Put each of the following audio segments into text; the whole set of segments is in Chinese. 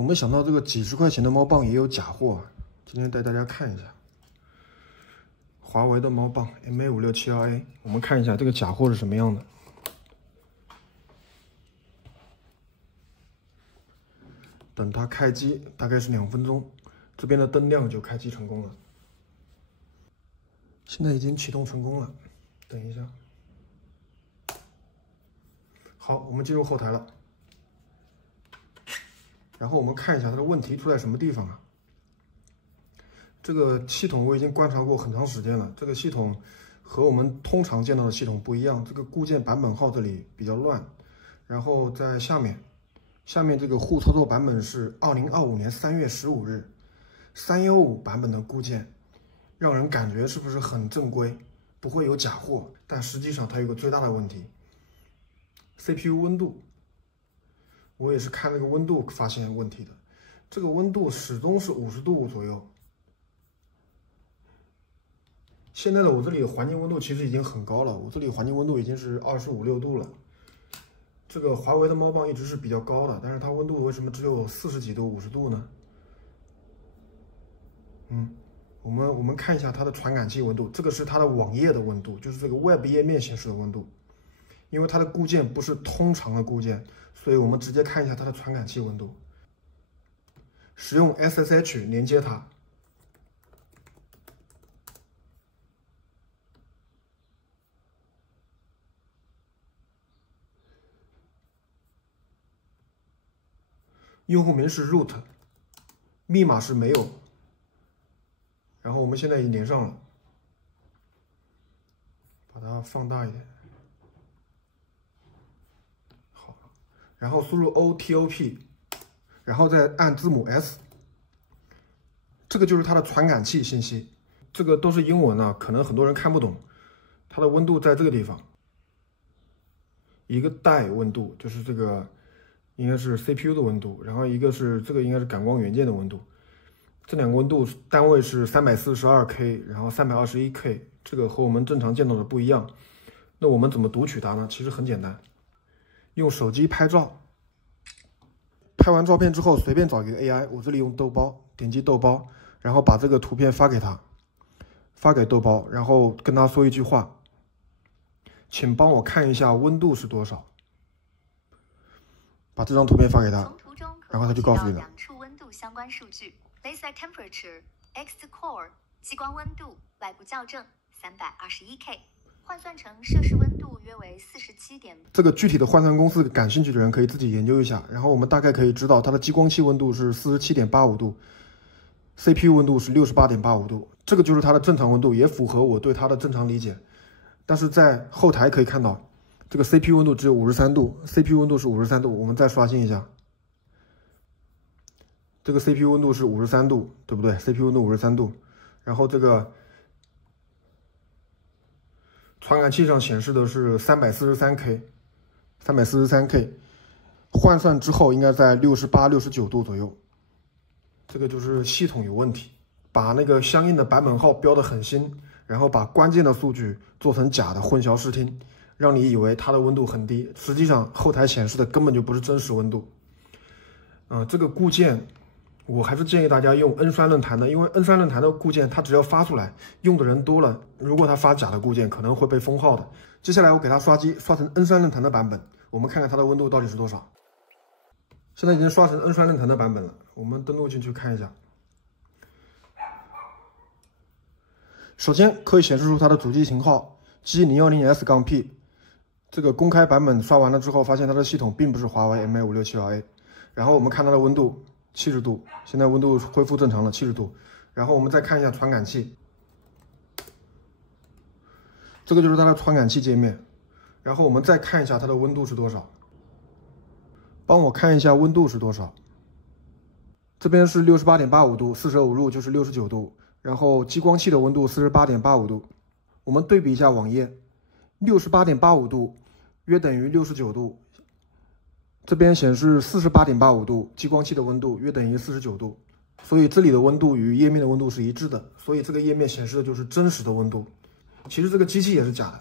我没想到这个几十块钱的猫棒也有假货啊！今天带大家看一下华为的猫棒 MA567LA， 我们看一下这个假货是什么样的。等它开机大概是2分钟，这边的灯亮就开机成功了。现在已经启动成功了，等一下。好，我们进入后台了。然后我们看一下它的问题出在什么地方啊？这个系统我已经观察过很长时间了，这个系统和我们通常见到的系统不一样，这个固件版本号这里比较乱，然后在下面这个互操作版本是2025年3月15日315版本的固件，让人感觉是不是很正规，不会有假货？但实际上它有个最大的问题 ，CPU 温度。我也是看那个温度发现问题的，这个温度始终是50度左右。现在的我这里环境温度其实已经很高了，我这里环境温度已经是25、6度了。这个华为的猫棒一直是比较高的，但是它温度为什么只有40几度、50度呢？我们看一下它的传感器温度，这个是它的网页的温度，就是这个 Web 页面显示的温度。因为它的固件不是通常的固件，所以我们直接看一下它的传感器温度。使用 SSH 连接它。用户名是 root， 密码是没有。然后我们现在已经连上了，把它放大一点。好，然后输入 OTOP， 然后再按字母 S， 这个就是它的传感器信息。这个都是英文啊，可能很多人看不懂。它的温度在这个地方，一个带温度就是这个。应该是 CPU 的温度，然后一个是这个应该是感光元件的温度，这两个温度单位是342K， 然后321K， 这个和我们正常见到的不一样。那我们怎么读取它呢？其实很简单，用手机拍照，拍完照片之后随便找一个 AI， 我这里用豆包，点击豆包，然后把这个图片发给他，发给豆包，然后跟他说一句话，请帮我看一下温度是多少。把这张图片发给他，然后他就告诉你了。两处温度相关数据 ：Laser temperature x core 激光温度外部校正321K， 换算成摄氏温度约为47点。这个具体的换算公式，感兴趣的人可以自己研究一下。然后我们大概可以知道，它的激光器温度是47.85度 ，CPU 温度是68.85度，这个就是它的正常温度，也符合我对它的正常理解。但是在后台可以看到。这个 CPU 温度只有53度 ，CPU 温度是53度，我们再刷新一下，这个 CPU 温度是53度，对不对 ？CPU 温度53度，然后这个传感器上显示的是343K，换算之后应该在68、69度左右，这个就是系统有问题，把那个相应的版本号标得很新，然后把关键的数据做成假的，混淆视听。让你以为它的温度很低，实际上后台显示的根本就不是真实温度。这个固件我还是建议大家用 N 酸论坛的，因为 N 酸论坛的固件它只要发出来，用的人多了，如果它发假的固件，可能会被封号的。接下来我给它刷机，刷成 N 酸论坛的版本，我们看看它的温度到底是多少。现在已经刷成 N 酸论坛的版本了，我们登录进去看一下。首先可以显示出它的主机型号 G010S-P。这个公开版本刷完了之后，发现它的系统并不是华为 MA567LA。然后我们看它的温度70度，现在温度恢复正常了70度。然后我们再看一下传感器，这个就是它的传感器界面。然后我们再看一下它的温度是多少，帮我看一下温度是多少。这边是68.85度，45度就是69度。然后激光器的温度48.85度。我们对比一下网页，68.85度。约等于69度，这边显示48.85度，激光器的温度约等于49度，所以这里的温度与页面的温度是一致的，所以这个页面显示的就是真实的温度。其实这个机器也是假的。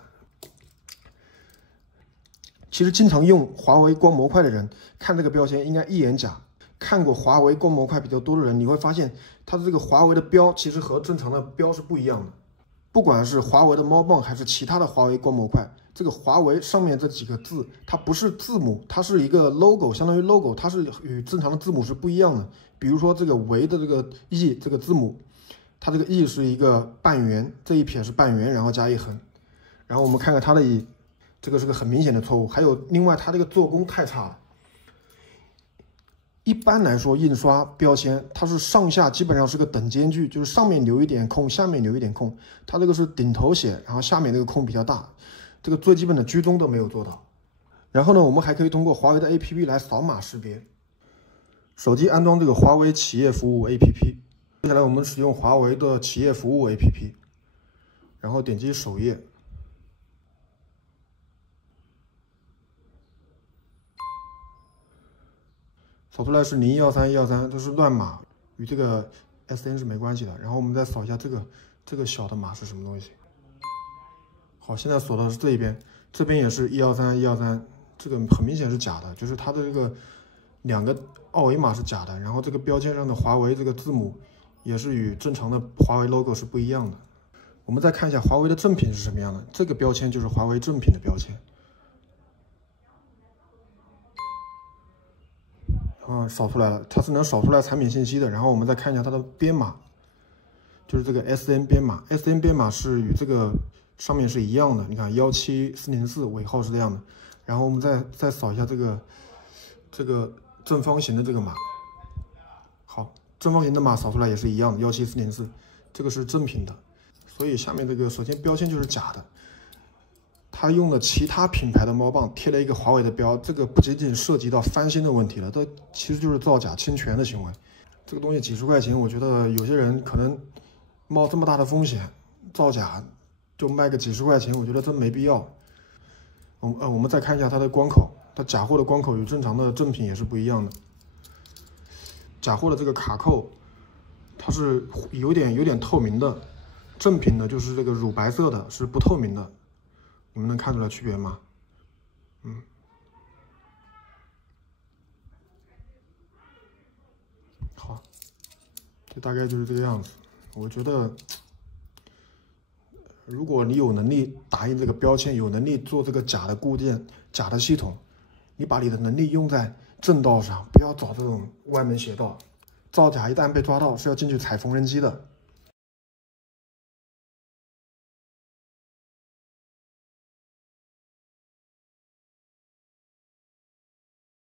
其实经常用华为光模块的人看这个标签应该一眼假，看过华为光模块比较多的人，你会发现它的这个华为的标其实和正常的标是不一样的。不管是华为的猫棒还是其他的华为光模块，这个华为上面这几个字，它不是字母，它是一个 logo， 相当于 logo， 它是与正常的字母是不一样的。比如说这个维的这个 E 这个字母，它这个 E 是一个半圆，这一撇是半圆，然后加一横。然后我们看看它的 E， 这个是个很明显的错误。还有另外它这个做工太差了。一般来说，印刷标签它是上下基本上是个等间距，就是上面留一点空，下面留一点空。它这个是顶头写，然后下面这个空比较大，这个最基本的居中都没有做到。然后呢，我们还可以通过华为的 APP 来扫码识别。手机安装这个华为企业服务 APP， 接下来我们使用华为的企业服务 APP， 然后点击首页。扫出来是0113，这是乱码，与这个 SN 是没关系的。然后我们再扫一下这个小的码是什么东西。好，现在锁的是这一边，这边也是113，这个很明显是假的，就是它的这个2个二维码是假的，然后这个标签上的华为这个字母也是与正常的华为 logo 是不一样的。我们再看一下华为的正品是什么样的，这个标签就是华为正品的标签。扫出来了，它是能扫出来产品信息的。然后我们再看一下它的编码，就是这个 SN 编码 ，SN 编码是与这个上面是一样的。你看17404尾号是这样的。然后我们再扫一下这个正方形的这个码，好，正方形的码扫出来也是一样的17404，这个是正品的。所以下面这个首先标签就是假的。他用了其他品牌的猫棒贴了一个华为的标，这个不仅仅涉及到翻新的问题了，这其实就是造假侵权的行为。这个东西几十块钱，我觉得有些人可能冒这么大的风险造假，就卖个几十块钱，我觉得真没必要。我们再看一下它的光口，它假货的光口与正常的正品也是不一样的。假货的这个卡扣，它是有点透明的，正品的就是这个乳白色的，是不透明的。你们能看出来区别吗？好，这大概就是这个样子。我觉得，如果你有能力打印这个标签，有能力做这个假的固件、假的系统，你把你的能力用在正道上，不要找这种歪门邪道。造假一旦被抓到，是要进去踩缝纫机的。